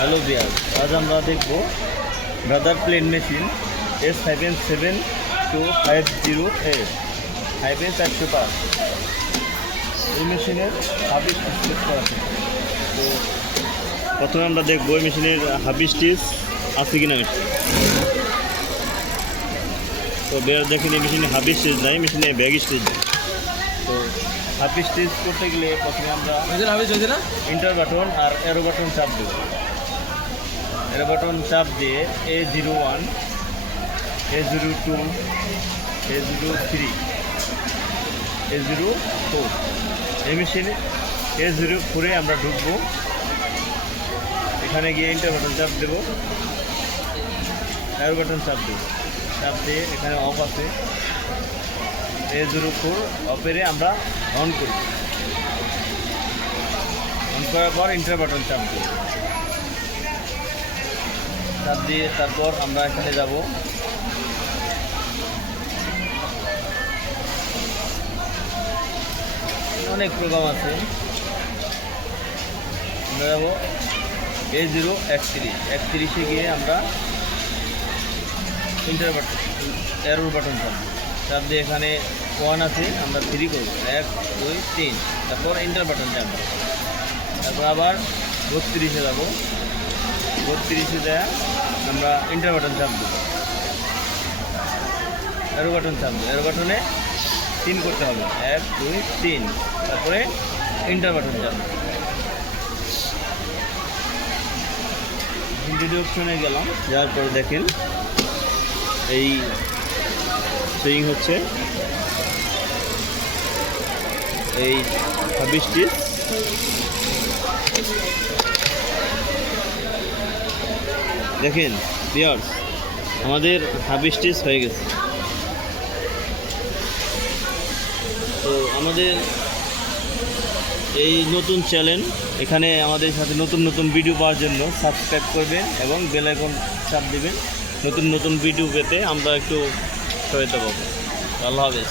Hello বিয়ার আজ আমরা দেখব Brother plain machine S seven seven two five zero A five A চারশো পাঁচ এই মেশিনের স্টিচ করা আছে। তো প্রথমে আমরা দেখব এই মেশিনের হাবিস স্টিচ আছে কিনা মেশিন তো বের দেখেন এই মেশিনে হাবিস স্টিচ নাই মেশিনে ব্যাগ স্টিচ তো হাবিস স্টিচ করতে গেলে প্রথমে আমরা না? ইন্টার বাটন আর এরো বাটন চাপ দেব। এরো বাটন চাপ দিয়ে A zero one A zero two A zero three A zero four এই মেশিনে এ জিরো ফোরে আমরা ঢুকবো। এখানে গিয়ে ইন্টার বাটন চাপ দেবো। এরো বাটন চাপ দেবো। চাপ দিয়ে এখানে অফ আছে। এ জিরো ফোর অফেরে আমরা অন করব। অন করার পর ইন্টার বাটন চাপ দিই চাপ দিয়ে তারপর আমরা এখানে যাব। অনেক প্রোগ্রাম আছে। আমরা যাব এ জিরো একত্রিশ একত্রিশে গিয়ে আমরা ইন্টার বাটন এরোর বাটন দিই। চাপ দিয়ে এখানে ওয়ান আছে, আমরা থ্রি করব। এক, দুই, তিন। তারপর ইন্টার বাটন চাপ তারপর আবার বত্রিশে যাব। বত্রিশে দেয়া, আমরা ইন্টার বাটন চাপ দেবো। এরো বাটন চাপ দেবো। এরো বাটনে তিন করতে হবে। এক, দুই, তিন। তারপরে ইন্টার বাটন চাপ ভিডিও অপশনে গেলাম। যাওয়ার পরে দেখেন, এই সুইং হচ্ছে। এই ছাব্বিশটি দেখেন বিয়ার্স আমাদের হাবিস্টিস হয়ে গেছে। তো আমাদের এই নতুন চ্যানেল এখানে আমাদের সাথে নতুন নতুন ভিডিও পাওয়ার জন্য সাবস্ক্রাইব করবেন এবং বেল আইকন চাপ দিবেন। নতুন নতুন ভিডিও পেতে আমরা একটু সহায়তা পাবো। আল্লাহ হাফেজ।